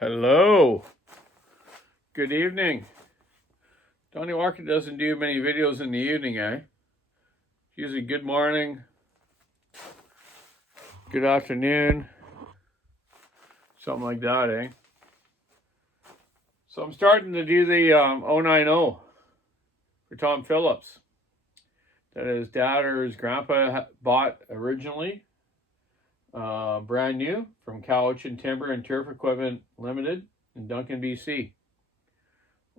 Hello. Good evening. Donny Walker doesn't do many videos in the evening, eh? Usually good morning, good afternoon, something like that, eh? So I'm starting to do the 090 for Tom Phillips that his dad or his grandpa bought originally, brand new from Cowichan Timber and Turf Equipment Limited in Duncan, BC,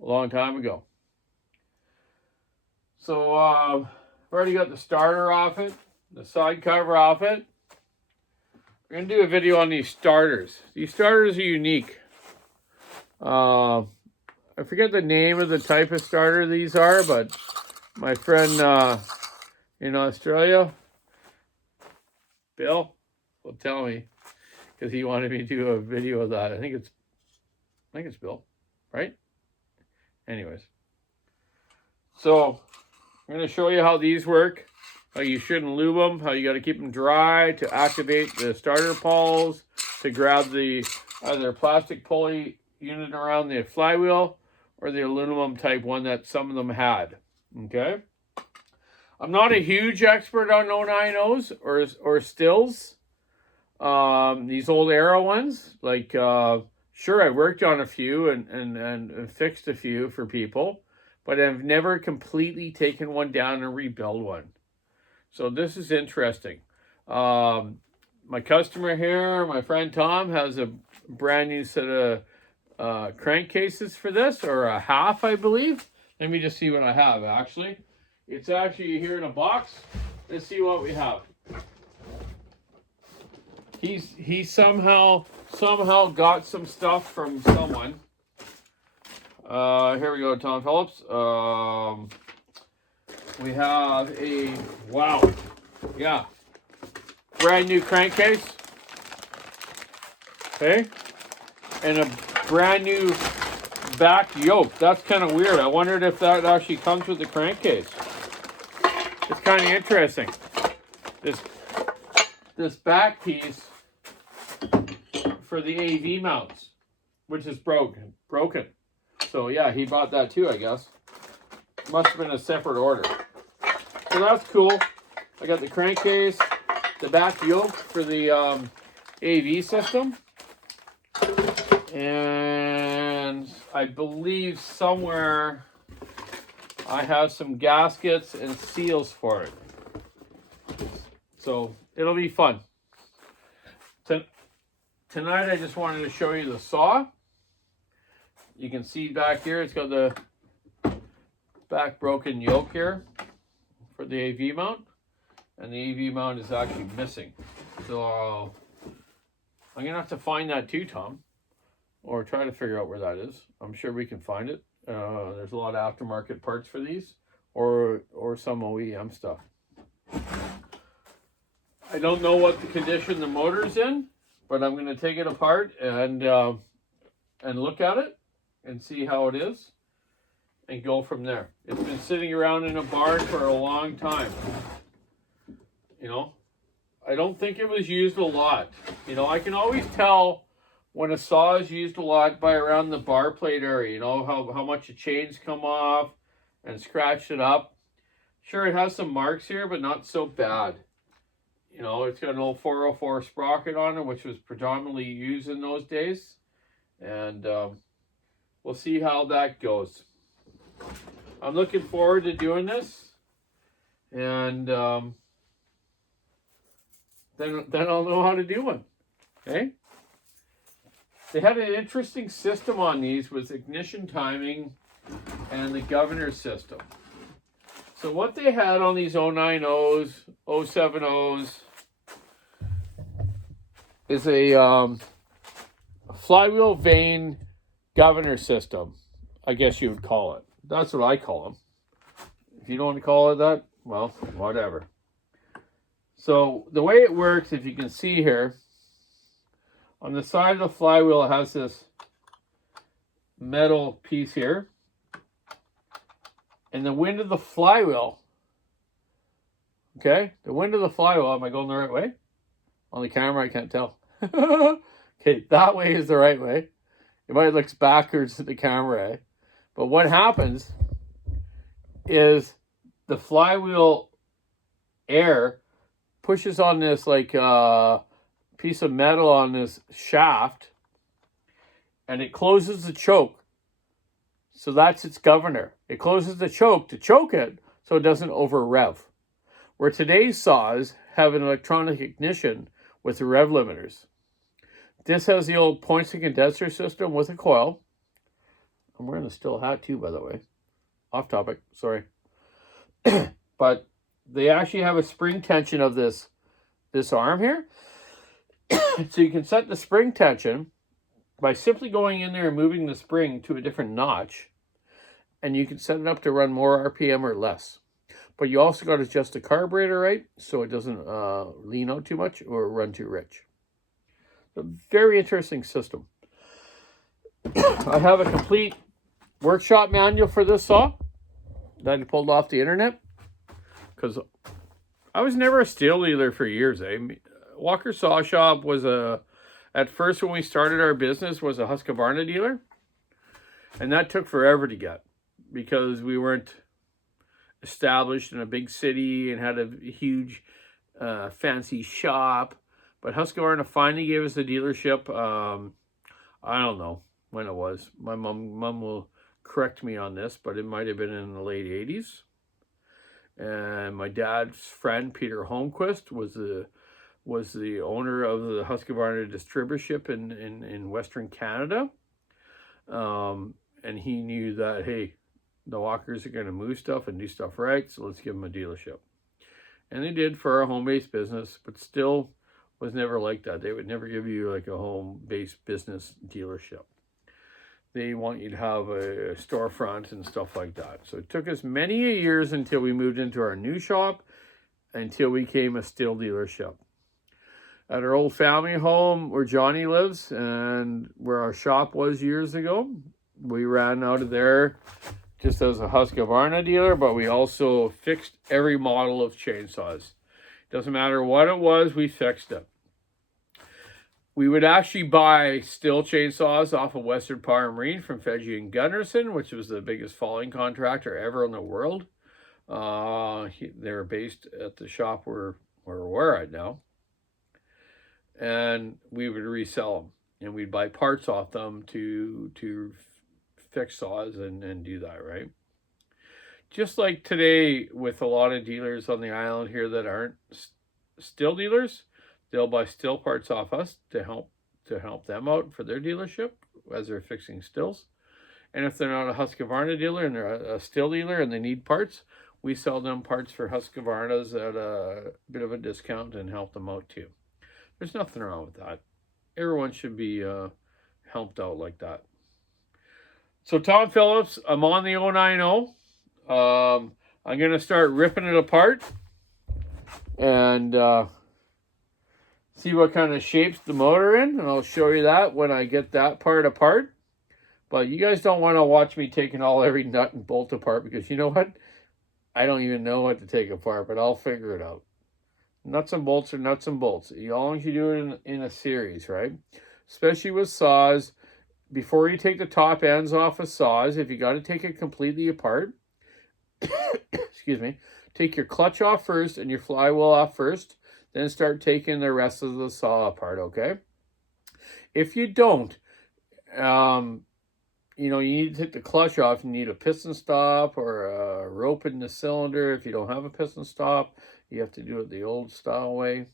a long time ago. So I've already got the starter off it, the side cover off it. We're going to do a video on these starters. These starters are unique. I forget the name of the type of starter these are, but my friend in Australia, Bill, will tell me because he wanted me to do a video of that. I think it's Bill, right? Anyways, so I'm going to show you how these work, how you shouldn't lube them, how you got to keep them dry to activate the starter pawls, to grab the either plastic pulley unit around the flywheel or the aluminum type one that some of them had. Okay, I'm not a huge expert on 090s or stills. These old Arrow ones, like sure, I worked on a few and fixed a few for people, but I've never completely taken one down and rebuild one. So this is interesting. My customer here, my friend Tom, has a brand new set of crankcases for this, or a half, I believe. Let me just see what I have, actually. It's actually here in a box. Let's see what we have. He somehow got some stuff from someone. Here we go, Tom Phillips. We have a, wow, yeah, brand new crankcase. Okay, and a brand new back yoke. That's kind of weird. I wondered if that actually comes with the crankcase. It's kind of interesting. This back piece for the AV mounts, which is broken. So yeah, he bought that too, I guess. Must have been a separate order. So that's cool. I got the crankcase, the back yoke for the AV system, and I believe somewhere I have some gaskets and seals for it. So it'll be fun. Tonight I just wanted to show you the saw. You can see back here, it's got the back broken yoke here for the AV mount, and the AV mount is actually missing. So I'm gonna have to find that too, Tom, or try to figure out where that is. I'm sure we can find it. There's a lot of aftermarket parts for these, or some OEM stuff. I don't know what the condition the motor's in, but I'm gonna take it apart and look at it and see how it is and go from there. It's been sitting around in a barn for a long time. You know, I don't think it was used a lot. You know, I can always tell when a saw is used a lot by around the bar plate area. You know, how much the chains come off and scratched it up. Sure, it has some marks here, but not so bad. You know, it's got an old 404 sprocket on it, which was predominantly used in those days. And we'll see how that goes. I'm looking forward to doing this. And then I'll know how to do one. Okay? They had an interesting system on these with ignition timing and the governor system. So what they had on these 090s, 070s is a flywheel vane governor system, I guess you would call it. That's what I call them. If you don't want to call it that, well, whatever. So the way it works, if you can see here, on the side of the flywheel, it has this metal piece here. And the wind of the flywheel, okay, the wind of the flywheel, am I going the right way? On the camera, I can't tell. Okay, that way is the right way. It might look backwards to the camera, eh? But what happens is the flywheel air pushes on this like piece of metal on this shaft, and it closes the choke. So that's its governor. It closes the choke to choke it so it doesn't over rev. Where today's saws have an electronic ignition with the rev limiters. This has the old points and condenser system with a coil. I'm wearing a stihl hat too, by the way. Off topic, sorry. But they actually have a spring tension of this arm here. So you can set the spring tension by simply going in there and moving the spring to a different notch. And you can set it up to run more RPM or less. But you also got to adjust the carburetor right so it doesn't lean out too much or run too rich. A very interesting system. I have a complete workshop manual for this saw that I pulled off the internet, because I was never a stihl dealer for years. Walker Saw Shop was at first when we started our business, was a Husqvarna dealer. And that took forever to get, because we weren't established in a big city and had a huge fancy shop. But Husqvarna finally gave us a dealership. I don't know when it was. My mom will correct me on this, but it might have been in the late 80s. And my dad's friend, Peter Holmquist, was the owner of the Husqvarna distributorship in Western Canada. And he knew that, hey, the Walkers are going to move stuff and do stuff right, so let's give them a dealership. And they did for our home-based business, but still was never like that. They would never give you like a home-based business dealership. They want you to have a storefront and stuff like that. So it took us many years until we moved into our new shop, until we became a stihl dealership. At our old family home where Johnny lives and where our shop was years ago, we ran out of there just as a Husqvarna dealer, but we also fixed every model of chainsaws. Doesn't matter what it was, we fixed it. We would actually buy stihl chainsaws off of Western Power and Marine from Fedgie and Gunnarsson, which was the biggest falling contractor ever in the world. They were based at the shop where we're at now. And we would resell them. And we'd buy parts off them to fix saws and do that, right? Just like today with a lot of dealers on the island here that aren't stihl dealers, they'll buy stihl parts off us to help them out for their dealership as they're fixing stihls. And if they're not a Husqvarna dealer and they're a stihl dealer and they need parts, we sell them parts for Husqvarnas at a bit of a discount and help them out too. There's nothing wrong with that. Everyone should be helped out like that. So Tom Phillips, I'm on the 090. I'm going to start ripping it apart and see what kind of shapes the motor in. And I'll show you that when I get that part apart. But you guys don't want to watch me taking every nut and bolt apart, because you know what? I don't even know what to take apart, but I'll figure it out. Nuts and bolts are nuts and bolts. As long as you do it in a series, right? Especially with saws. Before you take the top ends off of saws, if you got to take it completely apart, excuse me, take your clutch off first and your flywheel off first, then start taking the rest of the saw apart, okay? If you don't, you need to take the clutch off. You need a piston stop or a rope in the cylinder. If you don't have a piston stop, you have to do it the old style way.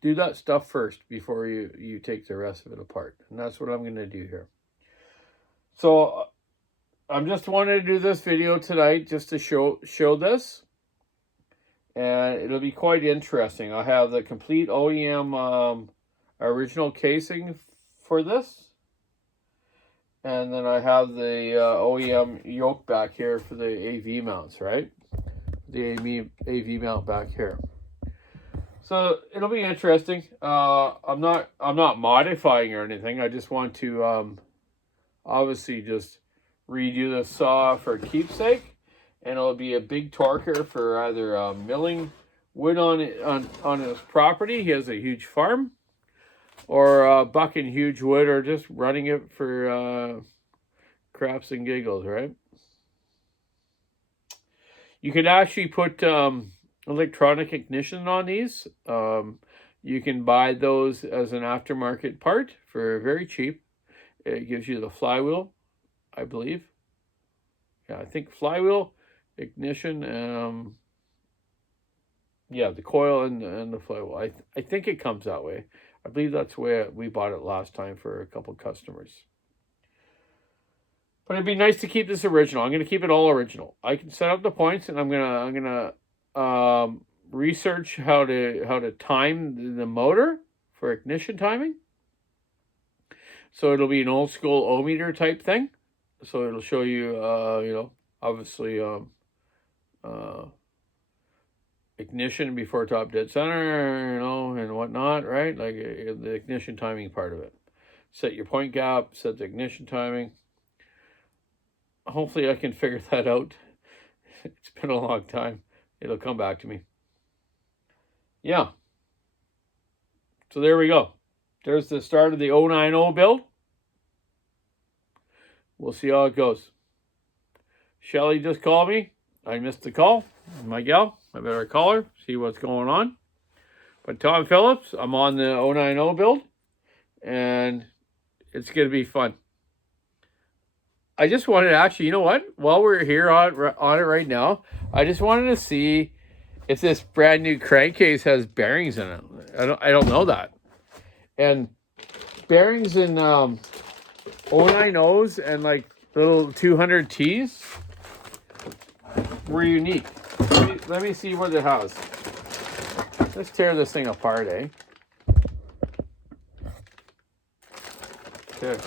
Do that stuff first before you take the rest of it apart. And that's what I'm going to do here. So I'm just wanting to do this video tonight just to show this. And it'll be quite interesting. I have the complete OEM original casing for this. And then I have the OEM yoke back here for the AV mounts, right? The AV mount back here. So it'll be interesting. I'm not modifying or anything. I just want to obviously just redo the saw for keepsake, and it'll be a big torquer for either milling wood on his property. He has a huge farm, or bucking huge wood, or just running it for craps and giggles, right? You can actually put electronic ignition on these. You can buy those as an aftermarket part for very cheap. It gives you the flywheel, I believe. Yeah, I think flywheel, ignition, yeah, the coil and the flywheel. I think it comes that way. I believe that's the way we bought it last time for a couple customers. But it'd be nice to keep this original. I'm going to keep it all original. I can set up the points, and I'm gonna research how to time the motor for ignition timing. So it'll be an old school ohmmeter type thing. So it'll show you, obviously ignition before top dead center, and whatnot, right? Like the ignition timing part of it. Set your point gap, set the ignition timing. Hopefully I can figure that out. It's been a long time. It'll come back to me. Yeah. So there we go. There's the start of the 090 build. We'll see how it goes. Shelly just called me. I missed the call. My gal. I better call her, see what's going on. But Tom Phillips, I'm on the 090 build. And it's going to be fun. I just wanted to actually, you know what? While we're here on it right now, I just wanted to see if this brand new crankcase has bearings in it. I don't know that. And bearings in 090s and like little 200Ts were unique. Let me see what it has. Let's tear this thing apart, eh? Okay.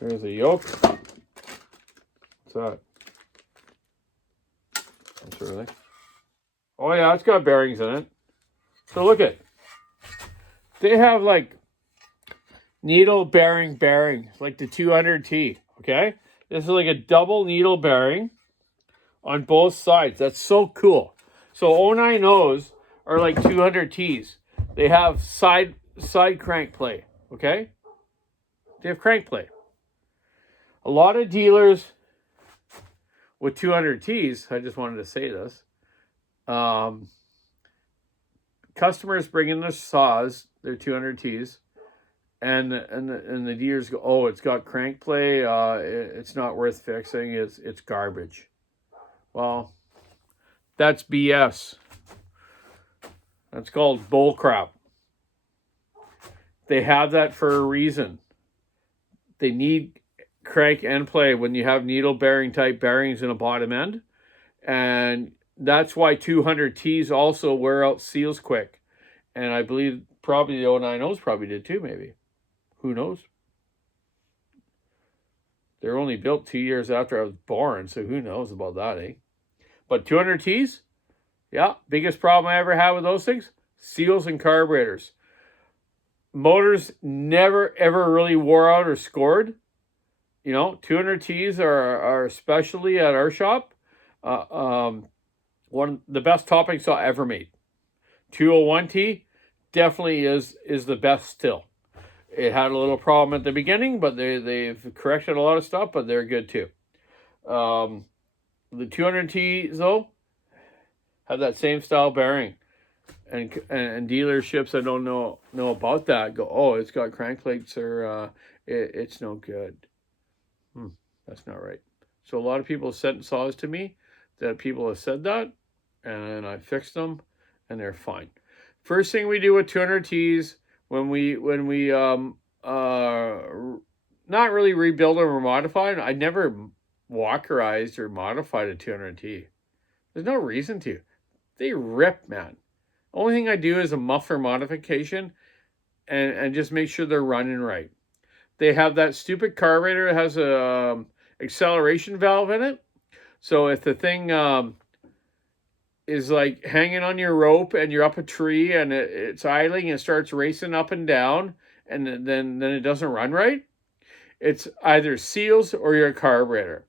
There's a yoke. What's that? That's really. Oh yeah, it's got bearings in it. So look at. They have like needle bearing bearings, like the 200T. Okay, this is like a double needle bearing on both sides. That's so cool. So 090s are like 200Ts. They have side crank play. Okay, they have crank play. A lot of dealers with 200Ts, I just wanted to say this, customers bring in their saws, their 200Ts, and the dealers go, oh, it's got crank play, it's not worth fixing, it's garbage. Well, that's BS. That's called bull crap. They have that for a reason. They need crank and play when you have needle bearing type bearings in a bottom end, and that's why 200Ts also wear out seals quick. And I believe probably the 090s probably did too, maybe. Who knows? They're only built 2 years after I was born, so who knows about that, eh? But 200Ts, yeah, biggest problem I ever had with those things, seals and carburetors. Motors never ever really wore out or scored. 200Ts are especially at our shop, one of the best topping saw ever made. 201T definitely is the best still. It had a little problem at the beginning, but they've corrected a lot of stuff, but they're good too. The 200Ts though have that same style bearing, and dealerships that don't know about that go, oh, it's got crank plates, or it's no good. That's not right. So a lot of people sent saws to me that people have said that, and I fixed them, and they're fine. First thing we do with 200Ts when we not really rebuild them or modify them. I never walkerized or modified a 200T. There's no reason to. They rip, man. Only thing I do is a muffler modification, and just make sure they're running right. They have that stupid carburetor that has a acceleration valve in it. So if the thing is like hanging on your rope and you're up a tree and it's idling and it starts racing up and down, and then it doesn't run right, it's either seals or your carburetor.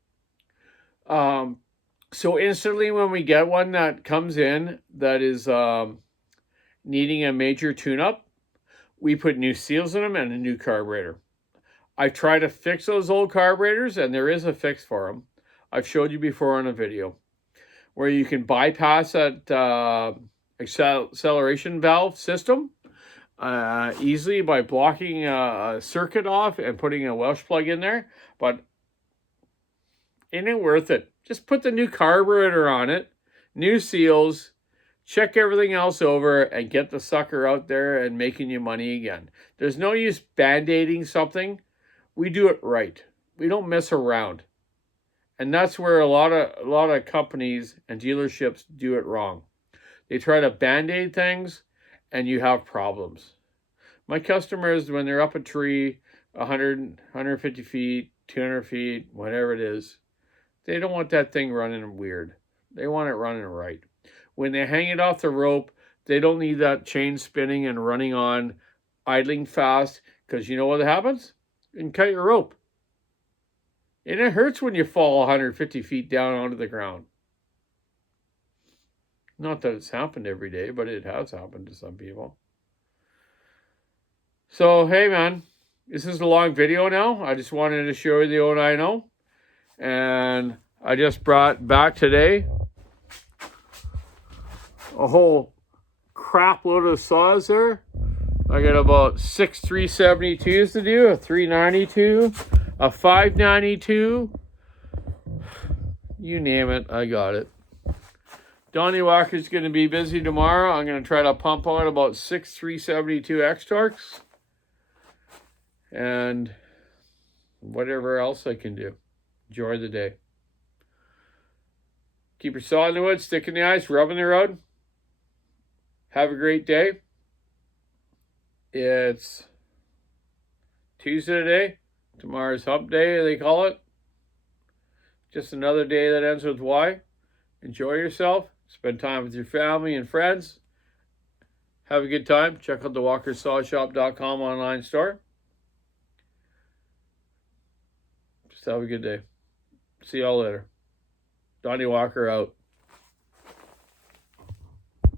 So instantly when we get one that comes in that is needing a major tune-up, we put new seals in them and a new carburetor. I've tried to fix those old carburetors, and there is a fix for them. I've showed you before on a video where you can bypass that acceleration valve system easily by blocking a circuit off and putting a Welsh plug in there. But ain't it worth it? Just put the new carburetor on it, new seals, check everything else over, and get the sucker out there and making you money again. There's no use band-aiding something. We do it right. We don't mess around. And that's where a lot of companies and dealerships do it wrong. They try to band-aid things and you have problems. My customers, when they're up a tree, 100, 150 feet, 200 feet, whatever it is, they don't want that thing running weird. They want it running right. When they hang it off the rope, they don't need that chain spinning and running on, idling fast, because you know what happens? You can cut your rope. And it hurts when you fall 150 feet down onto the ground. Not that it's happened every day, but it has happened to some people. So, hey man, this is a long video now. I just wanted to show you the old I know. And I just brought back today a whole crap load of saws there. I got about 6 372s to do, a 392, a 592. You name it, I got it. Donny Walker's going to be busy tomorrow. I'm going to try to pump out about 6 372 X-Torques. And whatever else I can do. Enjoy the day. Keep your saw in the wood, stick in the ice, rub in the road. Have a great day. It's Tuesday today. Tomorrow's hump day, they call it. Just another day that ends with Y. Enjoy yourself. Spend time with your family and friends. Have a good time. Check out the walkersawshop.com online store. Just have a good day. See y'all later. Donny Walker out.